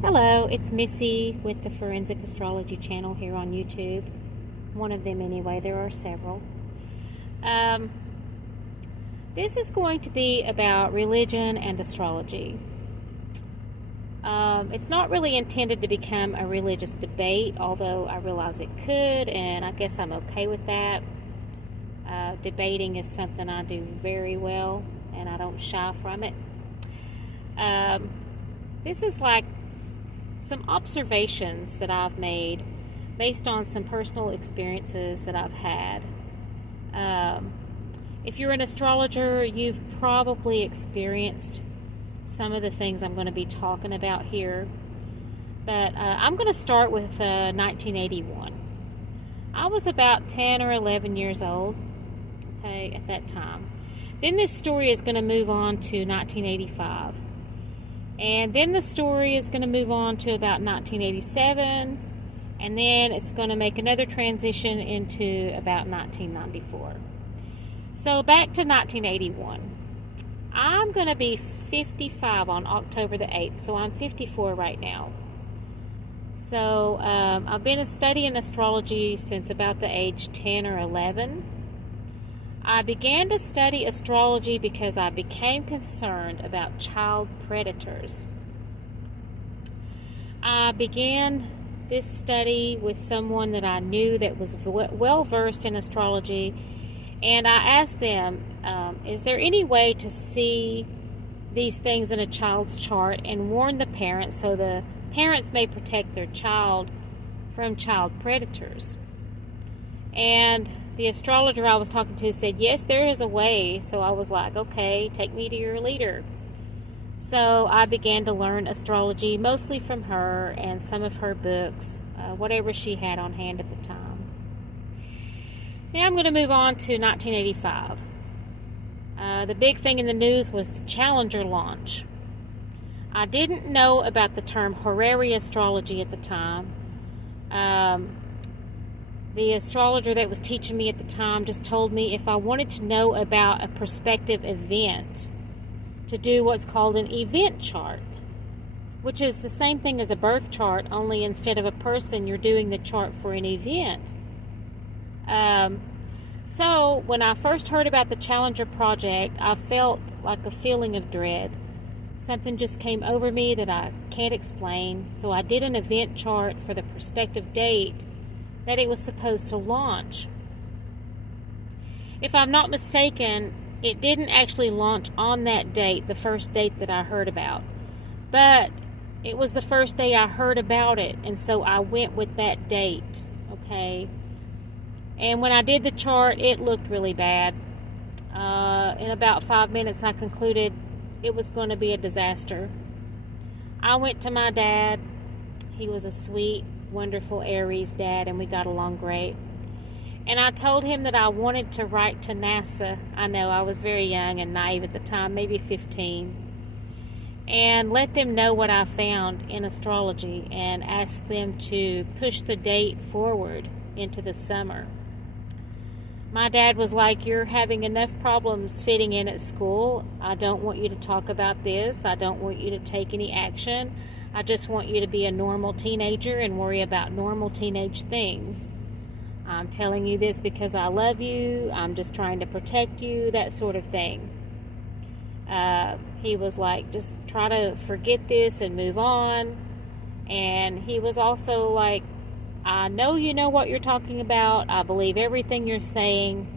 Hello, it's Missy with the Forensic Astrology channel here on YouTube. One of them anyway, there are several. This is going to be about religion and astrology. It's not really intended to become a religious debate, although I realize it could, and I guess I'm okay with that. Debating is something I do very well, and I don't shy from it. This is like some observations that I've made based on some personal experiences that I've had. If you're an astrologer, you've probably experienced some of the things I'm going to be talking about here. But I'm going to start with 1981. I was about 10 or 11 years old, okay, at that time. Then this story is going to move on to 1985. And then the story is going to move on to about 1987, and then it's going to make another transition into about 1994. So back to 1981. I'm going to be 55 on October the 8th, so I'm 54 right now. So I've been studying astrology since about the age 10 or 11. I began to study astrology because I became concerned about child predators. I began this study with someone that I knew that was well versed in astrology, and I asked them, is there any way to see these things in a child's chart and warn the parents so the parents may protect their child from child predators? And the astrologer I was talking to said, yes, there is a way. So I was like, okay, take me to your leader. So I began to learn astrology, mostly from her and some of her books, whatever she had on hand at the time. Now I'm going to move on to 1985. The big thing in the news was the Challenger launch. I didn't know about the term horary astrology at the time. The astrologer that was teaching me at the time just told me if I wanted to know about a prospective event, to do what's called an event chart, which is the same thing as a birth chart, only instead of a person, you're doing the chart for an event. So when I first heard about the Challenger project, I felt like a feeling of dread. Something just came over me that I can't explain. So I did an event chart for the prospective date that it was supposed to launch. If I'm not mistaken, it didn't actually launch on that date, the first date that I heard about. But it was the first day I heard about it, and so I went with that date, okay? And when I did the chart, it looked really bad. In about 5 minutes, I concluded it was going to be a disaster. I went to my dad. He was a sweet, wonderful Aries dad, and we got along great. And I told him that I wanted to write to NASA. I know I was very young and naive at the time, maybe 15, and let them know what I found in astrology and ask them to push the date forward into the summer. My dad was like, you're having enough problems fitting in at school. I don't want you to talk about this. I don't want you to take any action. I just want you to be a normal teenager and worry about normal teenage things. I'm telling you this because I love you. I'm just trying to protect you, that sort of thing. He was like, just try to forget this and move on. And he was also like, I know you know what you're talking about. I believe everything you're saying.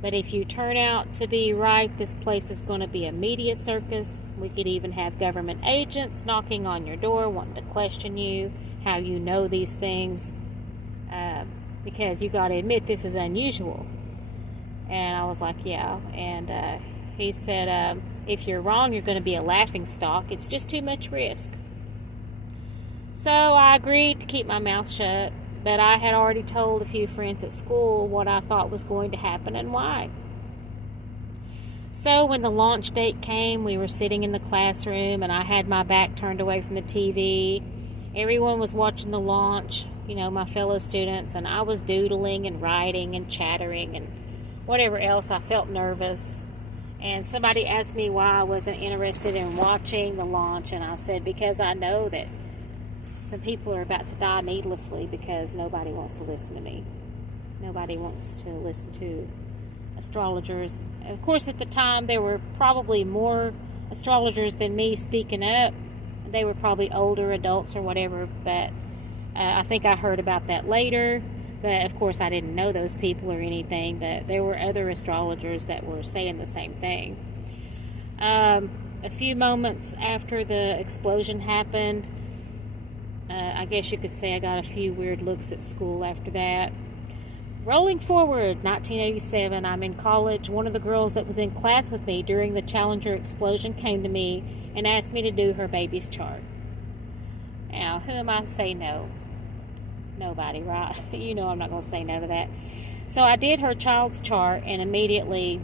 But if you turn out to be right, this place is going to be a media circus. We could even have government agents knocking on your door wanting to question you, how you know these things. Because you got to admit this is unusual. And I was like, yeah. And he said, if you're wrong, you're going to be a laughing stock. It's just too much risk. So I agreed to keep my mouth shut, but I had already told a few friends at school what I thought was going to happen and why. So when the launch date came, we were sitting in the classroom, and I had my back turned away from the TV. Everyone was watching the launch, my fellow students, and I was doodling and writing and chattering and whatever else. I felt nervous. And somebody asked me why I wasn't interested in watching the launch, and I said, because I know that some people are about to die needlessly because nobody wants to listen to me. Nobody wants to listen to astrologers. Of course, at the time, there were probably more astrologers than me speaking up. They were probably older adults or whatever, but I think I heard about that later. But of course, I didn't know those people or anything, but there were other astrologers that were saying the same thing. A few moments after the explosion happened, I guess you could say I got a few weird looks at school after that. Rolling forward, 1987, I'm in college. One of the girls that was in class with me during the Challenger explosion came to me and asked me to do her baby's chart. Now, who am I to say no? Nobody, right? You know I'm not going to say no to that. So I did her child's chart, and immediately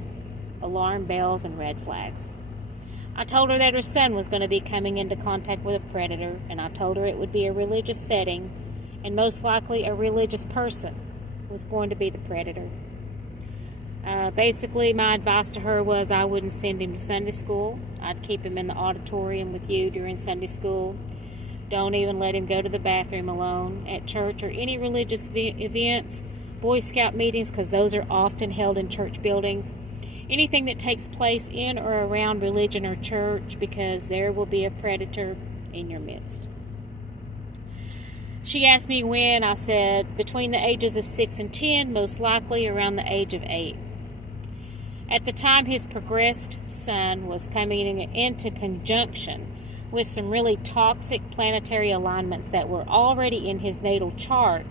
alarm bells and red flags. I told her that her son was going to be coming into contact with a predator, and I told her it would be a religious setting, and most likely a religious person was going to be the predator. Basically, my advice to her was I wouldn't send him to Sunday school. I'd keep him in the auditorium with you during Sunday school. Don't even let him go to the bathroom alone at church or any religious events, Boy Scout meetings, because those are often held in church buildings. Anything that takes place in or around religion or church, because there will be a predator in your midst. She asked me when. I said between the ages of 6 and 10, most likely around the age of 8. At the time, his progressed sun was coming into conjunction with some really toxic planetary alignments that were already in his natal chart,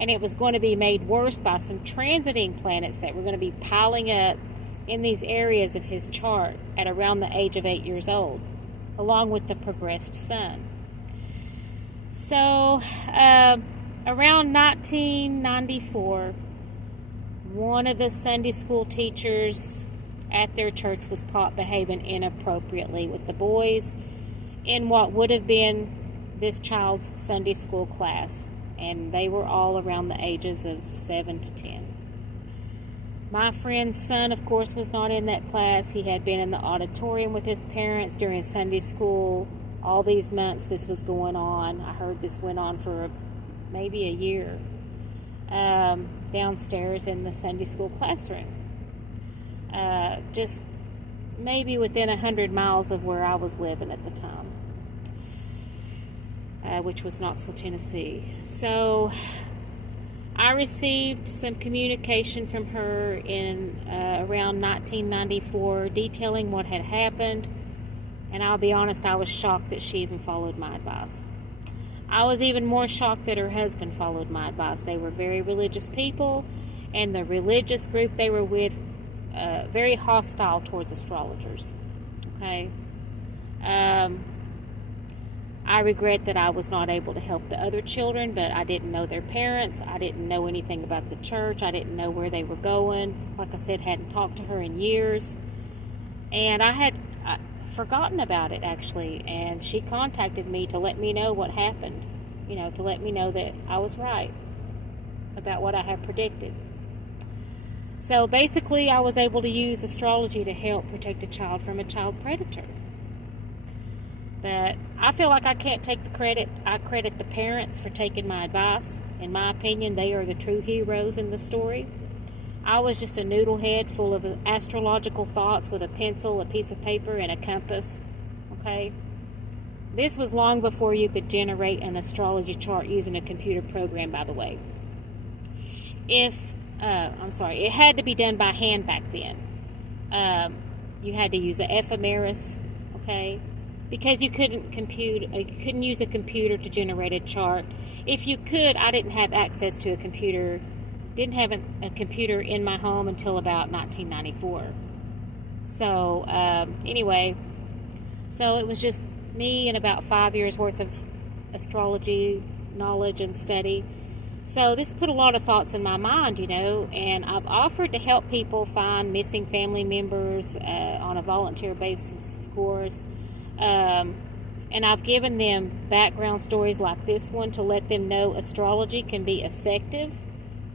and it was going to be made worse by some transiting planets that were going to be piling up in these areas of his chart at around the age of 8 years old, along with the progressed sun. So, around 1994, one of the Sunday school teachers at their church was caught behaving inappropriately with the boys in what would have been this child's Sunday school class, and they were all around the ages of 7 to 10. My friend's son, of course, was not in that class. He had been in the auditorium with his parents during Sunday school. All these months this was going on. I heard this went on for maybe a year downstairs in the Sunday school classroom. Just maybe within 100 miles of where I was living at the time, which was Knoxville, Tennessee. So I received some communication from her in around 1994 detailing what had happened, and I'll be honest, I was shocked that she even followed my advice. I was even more shocked that her husband followed my advice. They were very religious people, and the religious group they were with very hostile towards astrologers. Okay? I regret that I was not able to help the other children, but I didn't know their parents. I didn't know anything about the church. I didn't know where they were going. Like I said, hadn't talked to her in years. And I had forgotten about it, actually. And she contacted me to let me know what happened. You know, to let me know that I was right about what I had predicted. So basically, I was able to use astrology to help protect a child from a child predator. But I feel like I can't take the credit. I credit the parents for taking my advice. In my opinion, they are the true heroes in the story. I was just a noodlehead full of astrological thoughts with a pencil, a piece of paper, and a compass. Okay? This was long before you could generate an astrology chart using a computer program, by the way. It had to be done by hand back then. You had to use an ephemeris, okay? Because you couldn't use a computer to generate a chart. If you could, I didn't have access to a computer. Didn't have a computer in my home until about 1994. So anyway, so it was just me and about 5 years worth of astrology knowledge and study. So this put a lot of thoughts in my mind, you know, and I've offered to help people find missing family members on a volunteer basis, of course. And I've given them background stories like this one to let them know astrology can be effective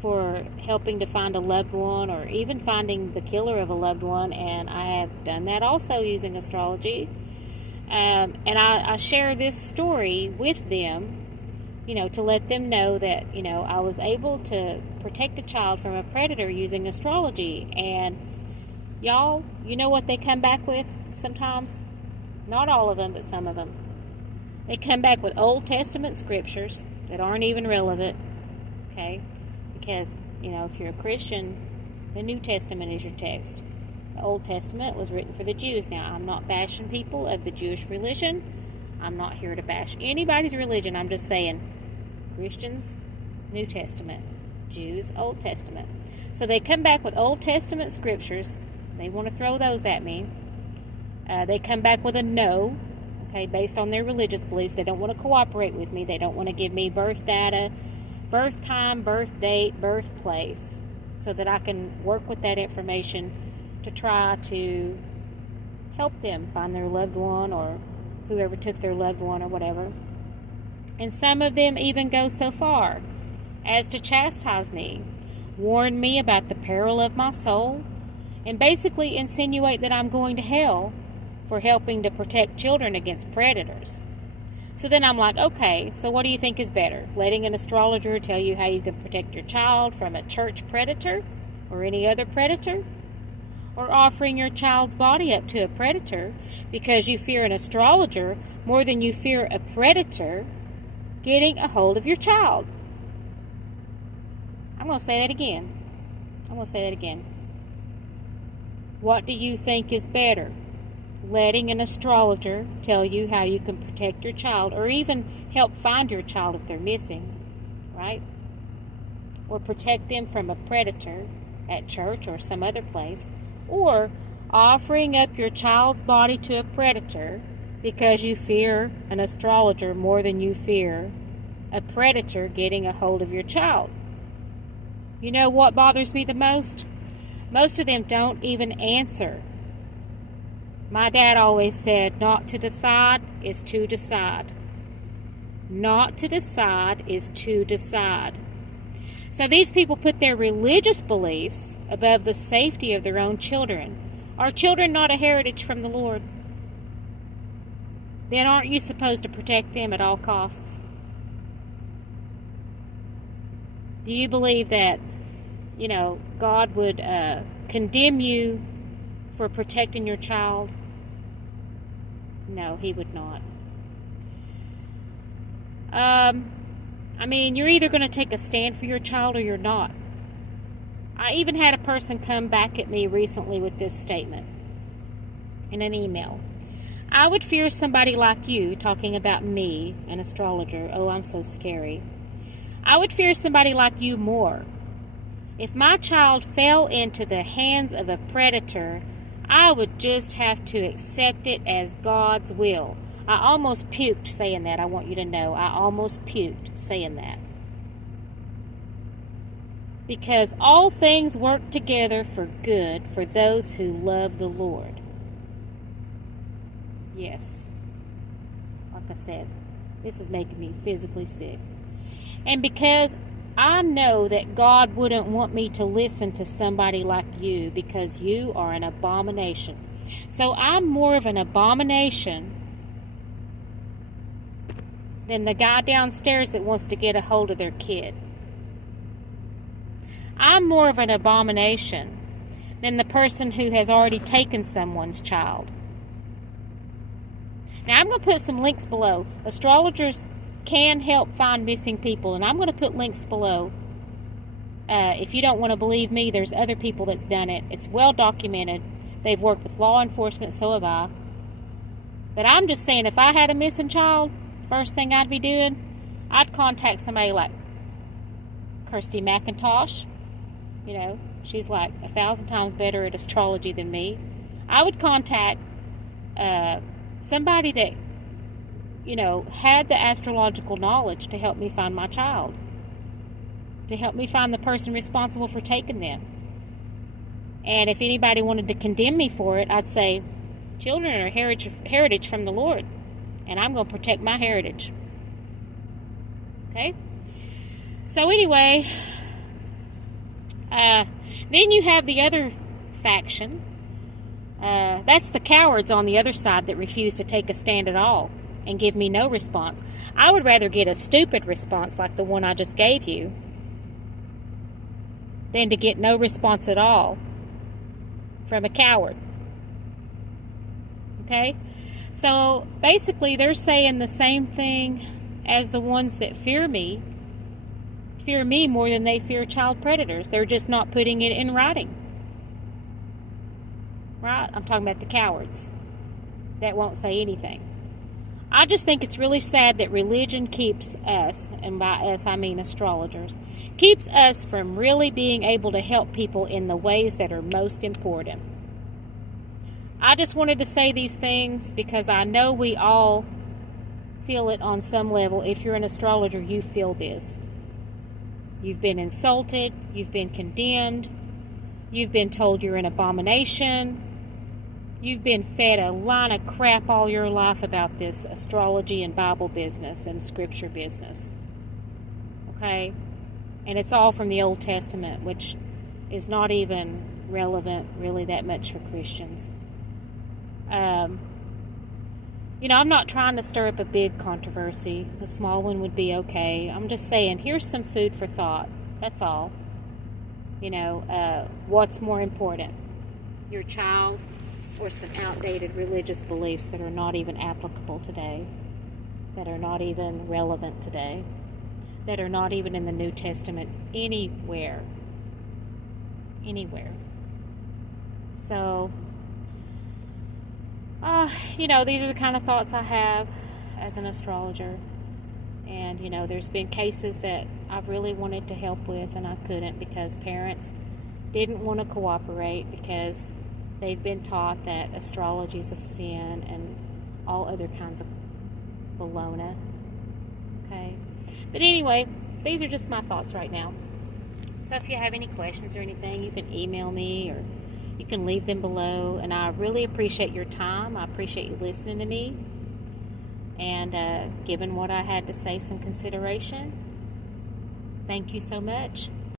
for helping to find a loved one or even finding the killer of a loved one. And I have done that also using astrology. And I share this story with them to let them know that, I was able to protect a child from a predator using astrology. And y'all, you know what they come back with sometimes? Not all of them, but some of them. They come back with Old Testament scriptures that aren't even relevant, okay? Because, if you're a Christian, the New Testament is your text. The Old Testament was written for the Jews. Now, I'm not bashing people of the Jewish religion. I'm not here to bash anybody's religion. I'm just saying, Christians, New Testament. Jews, Old Testament. So they come back with Old Testament scriptures. They want to throw those at me. They come back with a no, okay, based on their religious beliefs. They don't want to cooperate with me. They don't want to give me birth data, birth time, birth date, birthplace, so that I can work with that information to try to help them find their loved one or whoever took their loved one or whatever. And some of them even go so far as to chastise me, warn me about the peril of my soul, and basically insinuate that I'm going to hell for helping to protect children against predators. So then I'm like, okay, so what do you think is better? Letting an astrologer tell you how you can protect your child from a church predator or any other predator? Or offering your child's body up to a predator because you fear an astrologer more than you fear a predator getting a hold of your child? I'm going to say that again. What do you think is better? Letting an astrologer tell you how you can protect your child or even help find your child if they're missing, right? Or protect them from a predator at church or some other place, or offering up your child's body to a predator because you fear an astrologer more than you fear a predator getting a hold of your child. You know what bothers me the most? Most of them don't even answer. My dad always said, not to decide is to decide. Not to decide is to decide. So these people put their religious beliefs above the safety of their own children. Are children not a heritage from the Lord? Then aren't you supposed to protect them at all costs? Do you believe that, God would condemn you for protecting your child? No, He would not. You're either going to take a stand for your child or you're not. I even had a person come back at me recently with this statement in an email. I would fear somebody like you, talking about me, an astrologer. Oh, I'm so scary. I would fear somebody like you more. If my child fell into the hands of a predator, I would just have to accept it as God's will. I almost puked saying that. I want you to know. I almost puked saying that. Because all things work together for good for those who love the Lord. Yes. Like I said, this is making me physically sick. And because I know that God wouldn't want me to listen to somebody like you because you are an abomination. So I'm more of an abomination than the guy downstairs that wants to get a hold of their kid. I'm more of an abomination than the person who has already taken someone's child. Now, I'm going to put some links below. Astrologers can help find missing people, and I'm going to put links below. If you don't want to believe me, there's other people that's done it. It's well documented. They've worked with law enforcement, so have I. But I'm just saying, if I had a missing child, first thing I'd be doing, I'd contact somebody like Kirsty McIntosh. She's like 1,000 times better at astrology than me. I would contact somebody that, had the astrological knowledge to help me find my child, to help me find the person responsible for taking them. And if anybody wanted to condemn me for it, I'd say, children are heritage from the Lord, and I'm going to protect my heritage. Okay? So anyway, then you have the other faction. That's the cowards on the other side that refuse to take a stand at all. and give me no response. I would rather get a stupid response like the one I just gave you than to get no response at all from a coward. Okay? So basically they're saying the same thing as the ones that fear me more than they fear child predators. They're just not putting it in writing. Right? I'm talking about the cowards that won't say anything. I just think it's really sad that religion keeps us, and by us I mean astrologers, keeps us from really being able to help people in the ways that are most important. I just wanted to say these things because I know we all feel it on some level. If you're an astrologer, you feel this. You've been insulted, you've been condemned, you've been told you're an abomination, you've been fed a line of crap all your life about this astrology and Bible business and scripture business. Okay? And it's all from the Old Testament, which is not even relevant really that much for Christians. I'm not trying to stir up a big controversy. A small one would be okay. I'm just saying, here's some food for thought. That's all. What's more important? Your child or some outdated religious beliefs that are not even applicable today, that are not even relevant today, that are not even in the New Testament anywhere. So, these are the kind of thoughts I have as an astrologer. And, there's been cases that I've really wanted to help with and I couldn't because parents didn't want to cooperate because they've been taught that astrology is a sin and all other kinds of baloney. Okay? But anyway, these are just my thoughts right now. So if you have any questions or anything, you can email me or you can leave them below. And I really appreciate your time. I appreciate you listening to me and giving what I had to say some consideration. Thank you so much.